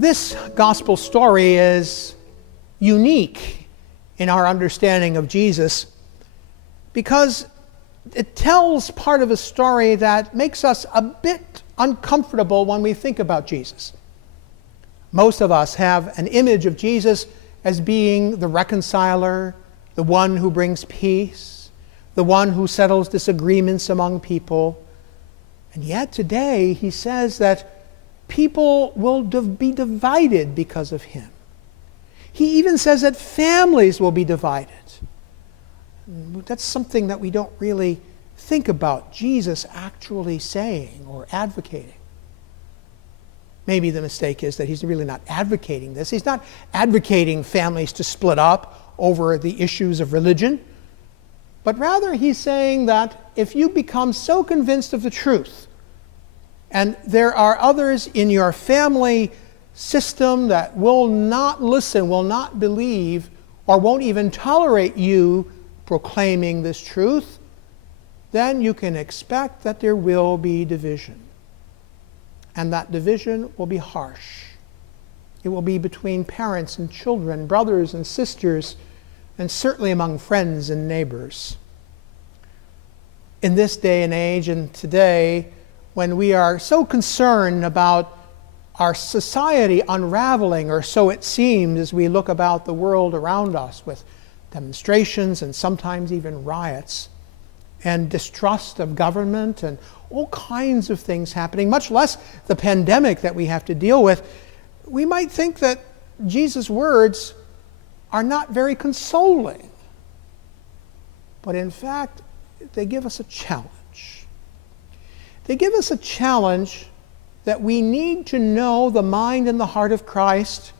This gospel story is unique in our understanding of Jesus because it tells part of a story that makes us a bit uncomfortable when we think about Jesus. Most of us have an image of Jesus as being the reconciler, the one who brings peace, the one who settles disagreements among people. And yet today he says that people will be divided because of him. He even says that families will be divided. That's something that we don't really think about Jesus actually saying or advocating. Maybe the mistake is that he's really not advocating this. He's not advocating families to split up over the issues of religion, but rather he's saying that if you become so convinced of the truth, and there are others in your family system that will not listen, will not believe, or won't even tolerate you proclaiming this truth, then you can expect that there will be division. And that division will be harsh. It will be between parents and children, brothers and sisters, and certainly among friends and neighbors. In this day and age and today, when we are so concerned about our society unraveling, or so it seems as we look about the world around us with demonstrations and sometimes even riots and distrust of government and all kinds of things happening, much less the pandemic that we have to deal with, we might think that Jesus' words are not very consoling. But in fact, they give us a challenge. They give us a challenge that we need to know the mind and the heart of Christ,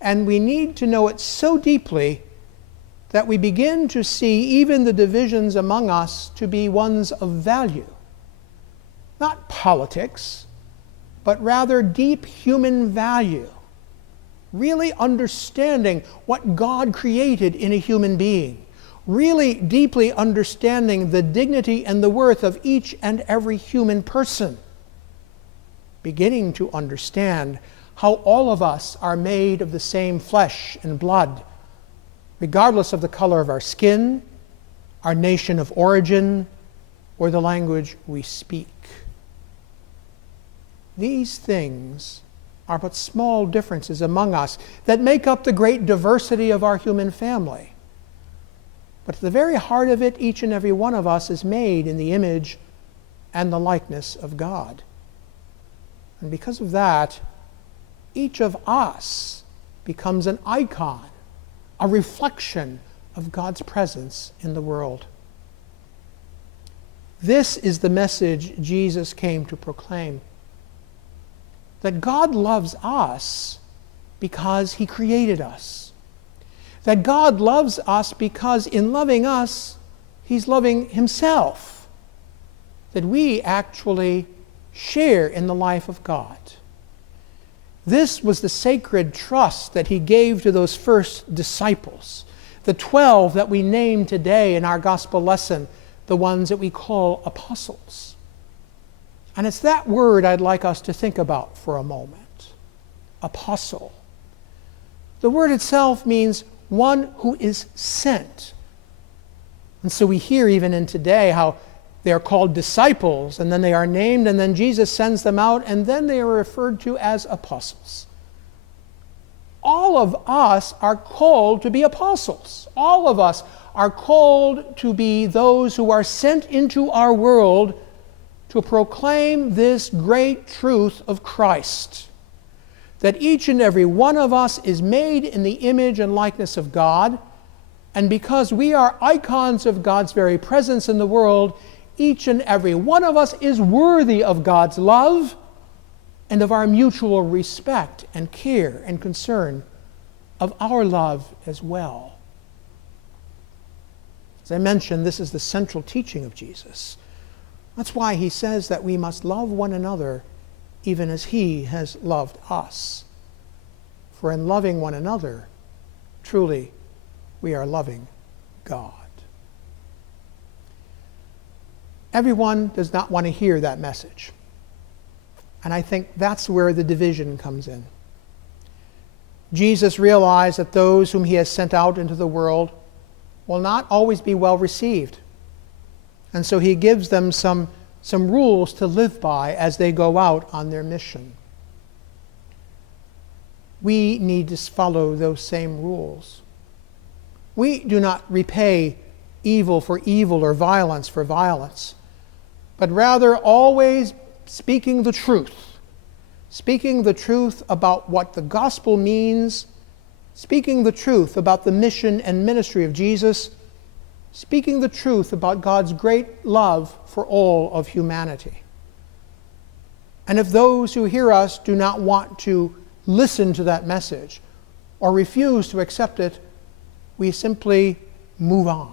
and we need to know it so deeply that we begin to see even the divisions among us to be ones of value. Not politics, but rather deep human value. Really understanding what God created in a human being. Really deeply understanding the dignity and the worth of each and every human person. Beginning to understand how all of us are made of the same flesh and blood, regardless of the color of our skin, our nation of origin, or the language we speak. These things are but small differences among us that make up the great diversity of our human family. But at the very heart of it, each and every one of us is made in the image and the likeness of God. And because of that, each of us becomes an icon, a reflection of God's presence in the world. This is the message Jesus came to proclaim. That God loves us because he created us. That God loves us because in loving us, he's loving himself. That we actually share in the life of God. This was the sacred trust that he gave to those first disciples, the 12 that we name today in our gospel lesson, the ones that we call apostles. And it's that word I'd like us to think about for a moment. Apostle. The word itself means one who is sent. And so we hear even in today how they are called disciples, and then they are named, and then Jesus sends them out, and then they are referred to as apostles. All of us are called to be apostles. All of us are called to be those who are sent into our world to proclaim this great truth of Christ. That each and every one of us is made in the image and likeness of God, and because we are icons of God's very presence in the world, each and every one of us is worthy of God's love and of our mutual respect and care and concern of our love as well. As I mentioned, this is the central teaching of Jesus. That's why he says that we must love one another even as he has loved us. For in loving one another, truly we are loving God. Everyone does not want to hear that message. And I think that's where the division comes in. Jesus realized that those whom he has sent out into the world will not always be well received. And so he gives them some rules to live by as they go out on their mission. We need to follow those same rules. We do not repay evil for evil or violence for violence, but rather always speaking the truth about what the gospel means, speaking the truth about the mission and ministry of Jesus, speaking the truth about God's great love for all of humanity. And if those who hear us do not want to listen to that message or refuse to accept it, we simply move on.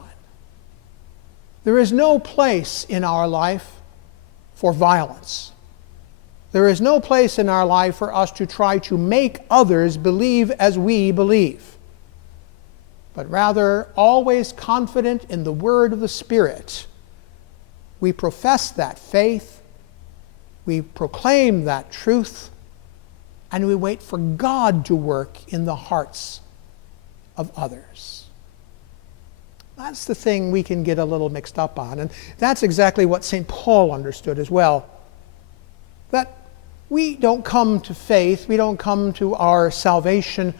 There is no place in our life for violence. There is no place in our life for us to try to make others believe as we believe, but rather always confident in the word of the Spirit. We profess that faith, we proclaim that truth, and we wait for God to work in the hearts of others. That's the thing we can get a little mixed up on, and that's exactly what St. Paul understood as well. That we don't come to faith, we don't come to our salvation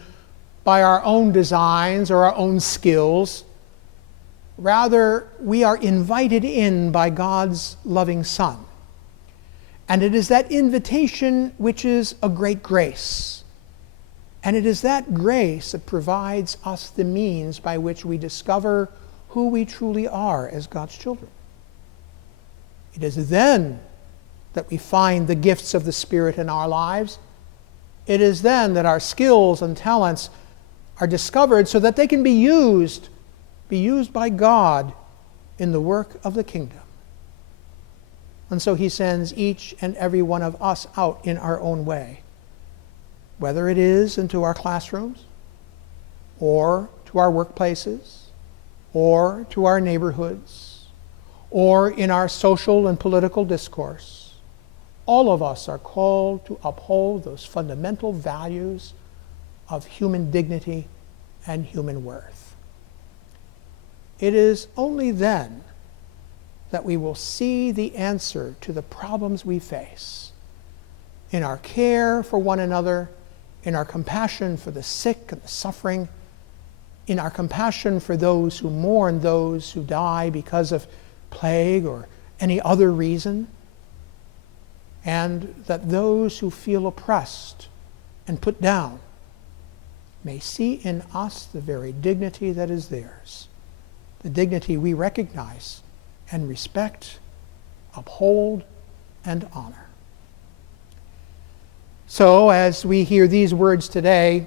by our own designs or our own skills. Rather, we are invited in by God's loving Son. And it is that invitation which is a great grace. And it is that grace that provides us the means by which we discover who we truly are as God's children. It is then that we find the gifts of the Spirit in our lives. It is then that our skills and talents are discovered so that they can be used by God in the work of the kingdom. And so he sends each and every one of us out in our own way, whether it is into our classrooms, or to our workplaces, or to our neighborhoods, or in our social and political discourse. All of us are called to uphold those fundamental values of human dignity and human worth. It is only then that we will see the answer to the problems we face in our care for one another, in our compassion for the sick and the suffering, in our compassion for those who mourn those who die because of plague or any other reason, and that those who feel oppressed and put down may see in us the very dignity that is theirs, the dignity we recognize and respect, uphold, and honor. So, as we hear these words today,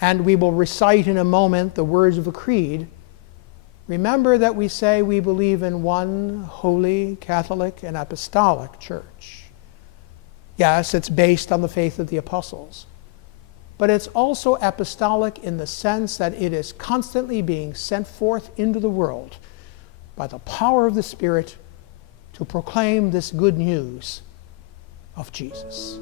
and we will recite in a moment the words of the Creed, remember that we say we believe in one holy, Catholic, and apostolic church. Yes, it's based on the faith of the apostles, but it's also apostolic in the sense that it is constantly being sent forth into the world by the power of the Spirit to proclaim this good news of Jesus.